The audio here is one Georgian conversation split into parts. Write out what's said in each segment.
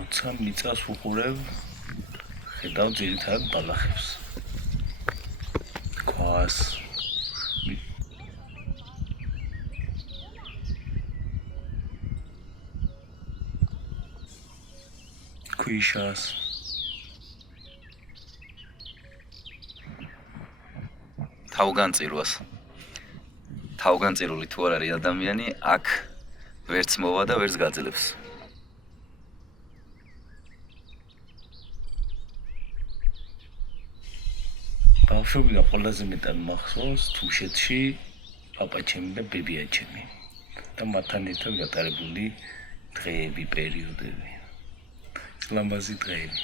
როცა მიწას უყურებ, ხედავ ძირითადად ბალახებს. ქვას. ქვიშას. თავგანწირული თუ არ არის ადამიანი, აქ ვერც მოვა და ვერც გაძლებს. ბავშვობიდან ყველაზე მეტად მახსოვს თუშეთში პაპაჩემი და ბებიაჩემი და მათთან ერთად გატარებული დღეები, პერიოდები. ლამაზი დღეები.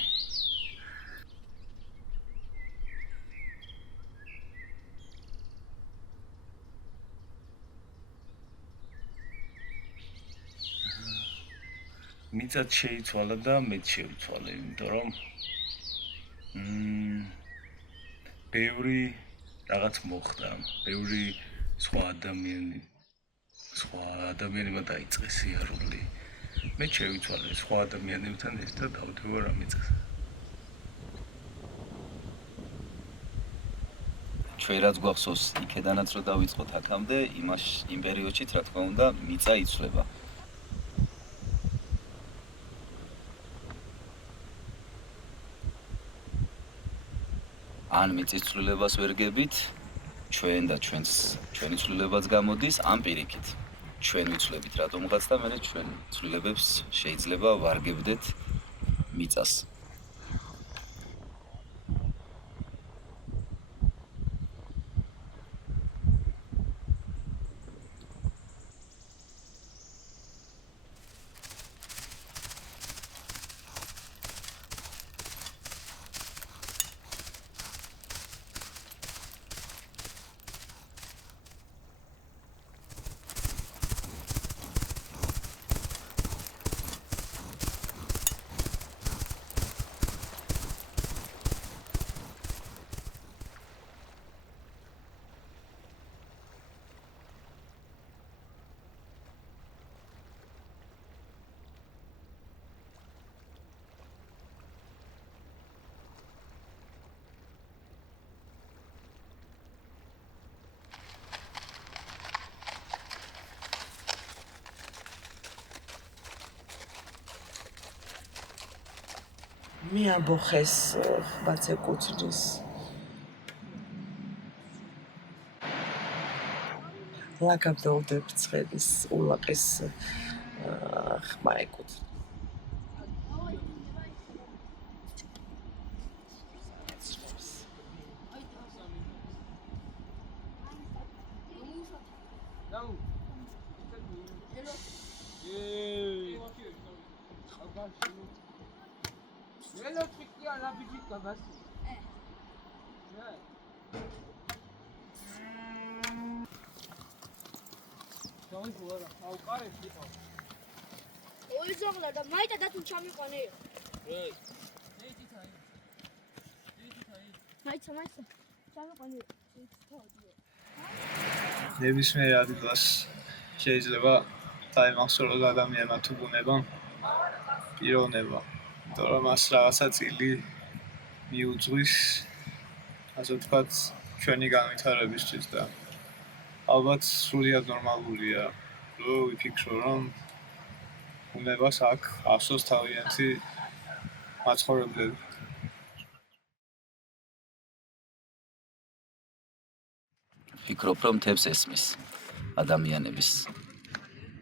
მიწაც შეიცვალა და მეც შევიცვალე, იმიტომ რომ ბევრი რაღაც მოხდა, ბევრი სხვა ადამიანებმა დაიწყეს სიარული. მე შევიცვალე სხვა ადამიანებთან ერთად დავდივარ ამ მიწაზე. ჩვენ რაც გვახსოვს იქედანაც რომ დავიწყოთ აქამდე, იმ პერიოდშიც რა თქმა უნდა მიწა იცვლება. ან მიწის ცვლილებას ვერ გებით, ჩვენ და ჩვენი ცვლილებაც გამოდის ამ პირიქით. ჩვენ ვიცვლებით რატომღაც და მე ჩვენ ცვლილებებს შეიძლება ვარგებდეთ მიწას. მე ამბოხეს ბაცე კუცრის ლაკაბდოლდებ ცხედის ულაყის ხმა ეკუთვნის. Oyzoglar da mayda da çamiqone. Mayda. Çamiqone. ნებისმიერ ადგილას შეიძლება დაიმახსოვროს ადამიანმა თუ ბუნებამ პიროვნება, იმიტომ რომ მას რაღაცა წილი მიუძღვის, ასე ვთქვათ, ჩვენი განვითარებისთვის და ალბათ სრულიად ნორმალურია, რომ ვიფიქრო, რომ ბუნებას აქვს ახსოვს თავიანთი მაცხოვრებლები. ფიქრობ, რომ თებს ესმის ადამიანების.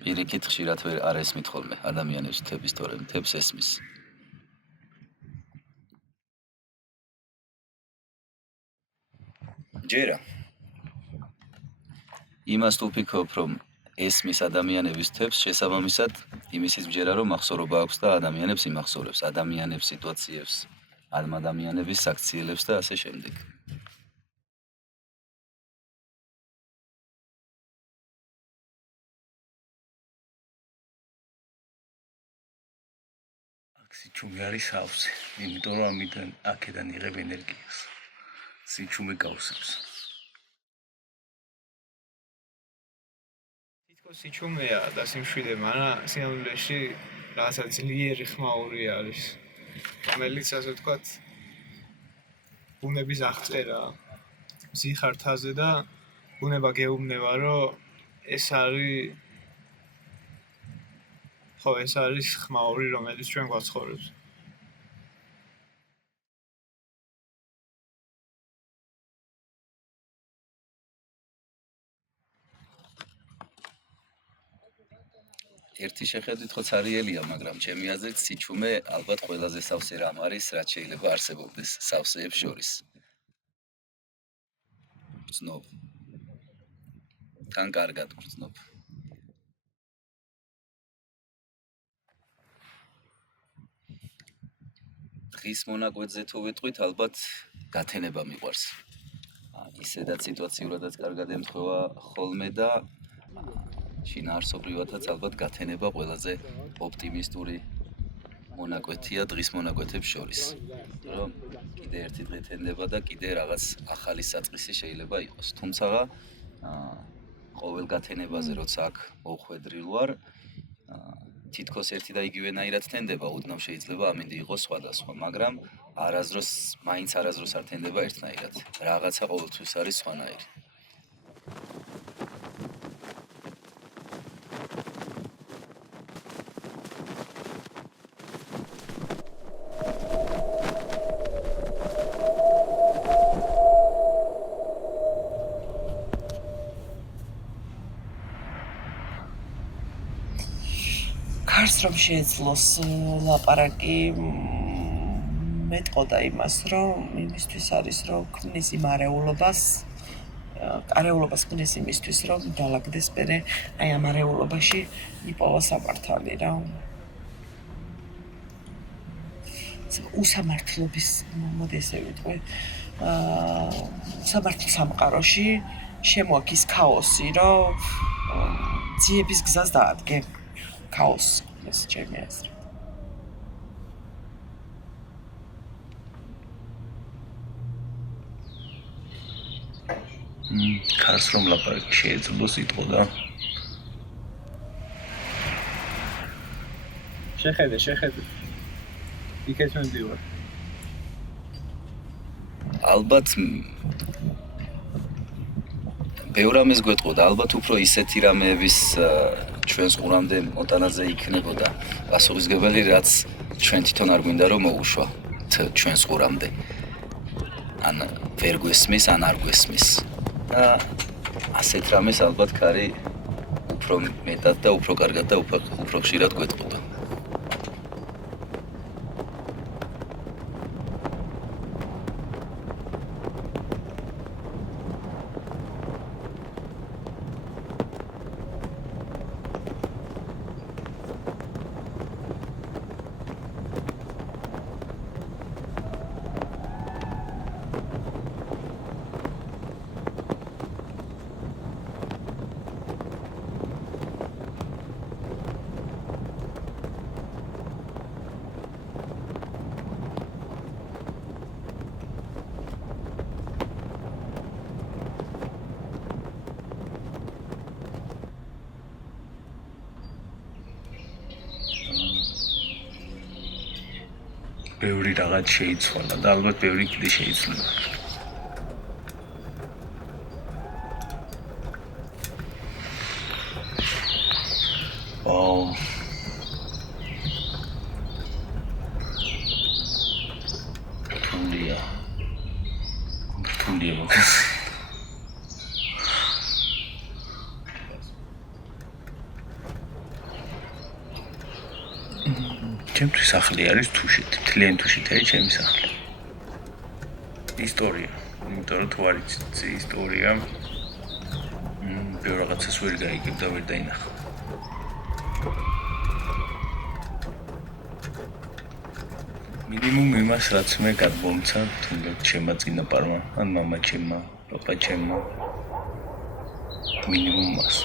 პირიქით ხშირად ვერ არ ესმით ხოლმე ადამიანებს თების, თორემ თებს ესმის. ჯერა. იმას თუ ვფიქრობ, რომ ესმის ადამიანების თებს, შესაბამისად, იმისიც მჯერა, რომ მახსოვრობა აქვს და ადამიანებს იმახსოვრებს, ადამიანებს, სიტუაციებს, ადამიანების საქციელებს და ასე შემდეგ. სიჩუმე არის სავსე, იმიტომ რომ აქედან იღებ ენერგიას. სიჩუმე გავსებს. თითქოს სიჩუმეა და სიმშვიდე, მაგრამ სინამდვილეში რაღაცა ძლიერი ხმაური არის, რომელიც ასე ვთქვათ, ბუნების აღწერა. მზიხარ თაზე და ბუნება გეუბნება, რომ ეს არის ხმაური, რომელიც ჩვენ გვაცხოვრებს. ერთი შეხედვით ხო ცარიელია, მაგრამ ჩემი აზრით სიჩუმე ალბათ ყველაზე სავსე რამ არის, რაც შეიძლება არსებობდეს სავსეებს შორის. გრძნობ. თან კარგად გრძნობ. დღის მონაკვეთზე თუ ვიტყვით, ალბათ გათენება მიყვარს. ისედაც სიტუაციურადაც კარგად ემთხვევა ხოლმე და შინაარსობრივადაც ალბათ გათენება ყველაზე ოპტიმისტური მონაკვეთია დღის მონაკვეთებს შორის. რომ კიდე ერთი დღე თენდება და კიდე რაღაც ახალი საწყისი შეიძლება იყოს. თუმცა ყოველ გათენებაზე როცა აქ მოხვედრილ ვარ, თითქოს ერთი და იგივენაირად თენდება, უდნავ შეიძლება ამინდი იყოს სხვადასხვა, მაგრამ მაინც არასდროს არ თენდება ერთნაირად. რაღაცა ყოველთვის არის სხვანაირი. გარს რომ შეეძლოს ლაპარაკი მეტყოდა იმას, რომ იმისთვის არის, რომ ქმნის იმ არეულობას ქმნის იმისთვის, რომ დალაგდეს მერე აი ამ არეულობაში იპოვა სამართალი რა. უსამართლობის, მოდი ესე ვიტყვი, სამართლის სამყაროში შემოაქ ის ქაოსი, რომ ძიების გზას დაადგე. ქაოსი, ეს ჩემი აზრით. ქარს რომ ლაპარაკი შეეძლოს იტყოდა. შეხედე. იქეთ მივდივარ. ალბათ ბევრ ამის გვეტყოდა, ალბათ უფრო ისეთი რამეების ჩვენს ყურამდე მოტანაზე იქნებოდა პასუხისმგებელი, რაც ჩვენ თვითონ არ გვინდა რომ მოუშვა ჩვენს ყურამდე. ან ვერ გვესმის, ან არ გვესმის. და ასეთ რამეს ალბათ ქარი უფრო მეტად და უფრო კარგად და უფრო ხშირად გვეტყოდა. ბევრი რაღაც შეიცვალა და ალბათ ბევრი კიდე შეიძლება. რთულია მაგას. ჩემთვის სახლი არის თუშეთი, მთლიანი თუშეთი არის ჩემი სახლი. ისტორია, იმიტომ რომ თუ არ იცით ისტორია, ბევრ რაღაცას ვერ გაიგებ და ვერ დაინახავ. მინიმუმ იმას, რაც მე გადმომცა, თუნდაც ჩემმა წინაპარმა, ან მამაჩემმა, პაპაჩემმა. მინიმუმ მას.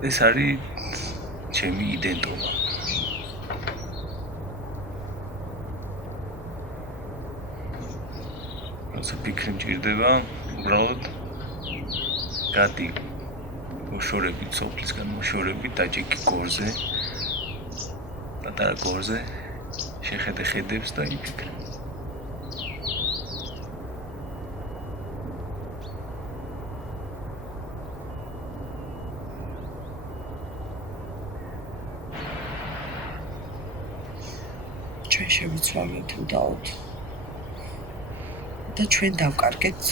ეს არის ჩემი იდენტობა. ასე ფიქრი მჭირდება, უბრალოდ გადი მოშორებით, სოფლისგან მოშორებით, დაჭიკი გორზე, პატარა გორზე, შეხედე ხედებს და იფიქრე. ჩვენ შევიცვალოთ უდაოდ და ჩვენ დავკარგეთ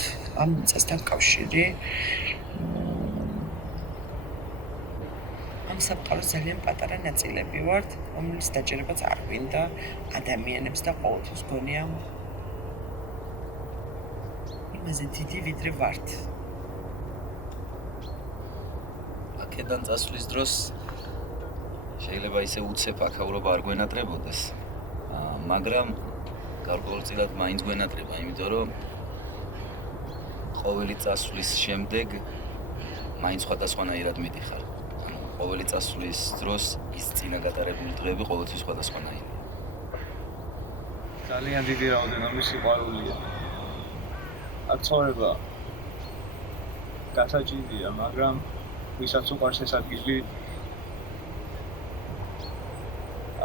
ამ მიწასთან კავშირი. ამ საფტაურის ძალიან პატარა ნაწილები ვართ, რომელიც დაჯერებაც არ გვინდა ადამიანებს და ყოველთვის გონია იმაზე დიდი ვიდრე ვართ. აქედან წასვლის დროს შეიძლება ისე უცებ აქაურობა არ გვენატრებოდეს, მაგრამ გარკვეულწილად მაინც გვენატრება, იმიტომ რომ ყოველი წასვლის შემდეგ მაინც სხვადასხვანაირად მიდიხარ. ყოველი წასვლის დროს ის წინა გატარებული დღეები ყოველთვის სხვადასხვანაირია. ძალიან დიდი რაოდენობის სიყვარულია. აქ ცხოვრება გასაჭირია, მაგრამ ვისაც უყვარს ეს ადგილი,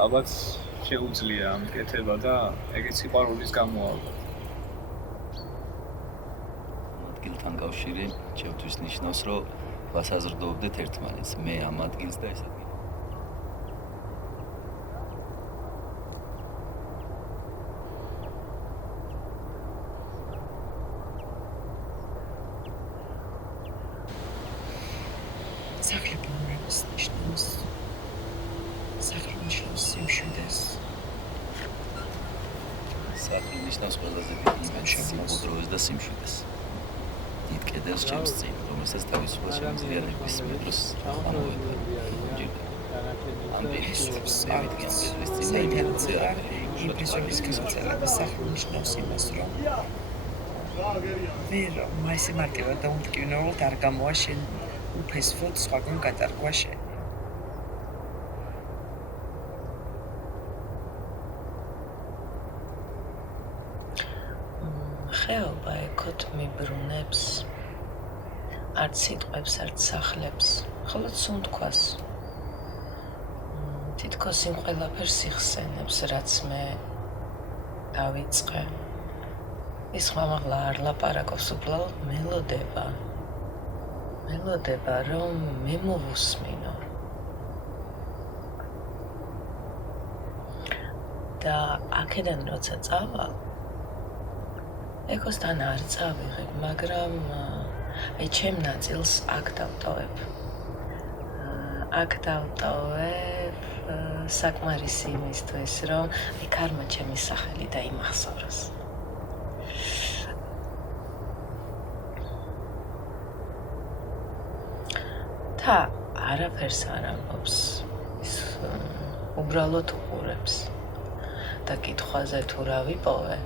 ალბათ შეუძლია ამ კეთება და ეგეც სიყვარულის გამოა. ადგილთან კავშირი ჩემთვის ნიშნავს, რომ ვასაზრდოვდეთ ერთმანეთს, მე ამ ადგილს და ეს ადგილი. სახლი ბუნების ნიშნავს. სახლი ნიშნავს სიმშვიდეს. სახლი ნიშნავს ყველაზე დიდ იმედს და სიმშვიდეს. დიდ კედელს ჩემს წინ, რომელსაც თავისუფლად შემიძლია ნებისმიერ დროს ამოვედგა. ამ პირისუფლებს ევიდგენ კედლის წინ და იმპრესიონის გამოწერა და სახლი ნიშნავს იმას, რომ ვერ მაისი მარტივად და უმტკივნეულად არ გამოვა შენ უფესოდ სხვაგან გადარგვა შენ. ხეობა ეკოთ მიბრუნებს, არც სიტყვებს, არც სახლებს, მხოლოდ სუნთქვას. თითქოს იმ ყველაფერს იხსენებს, რაც მე დავიწყე. ის ხმამაღლა არ ლაპარაკობს, უბრალოდ მელოდება. მელოდება, რომ მე მოვუსმინო. და აქედან როცა წავალ, ეკოსთან არ წავიღებ, მაგრამ აი ჩემ ნაწილს აქ დავტოვებ. აქ დავტოვებ საკმარისი იმისთვის, რომ აი ქარმა ჩემი სახელი დაიმახსოვროს. და არაფერს არ ამბობს, ის უბრალოდ უყურებს და კითხვაზე თუ რა ვიპოვე,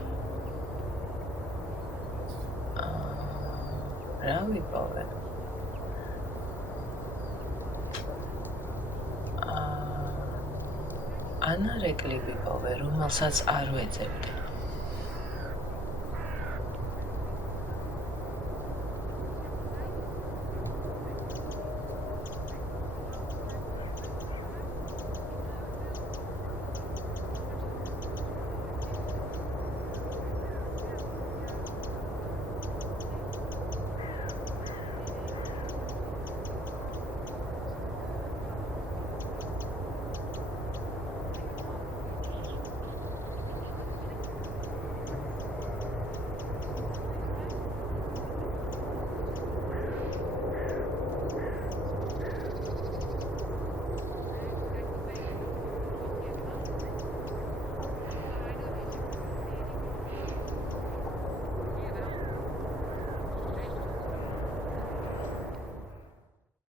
რა ვიპოვე? ანარეკლი ვიპოვე, რომელსაც არ ვეძებდი.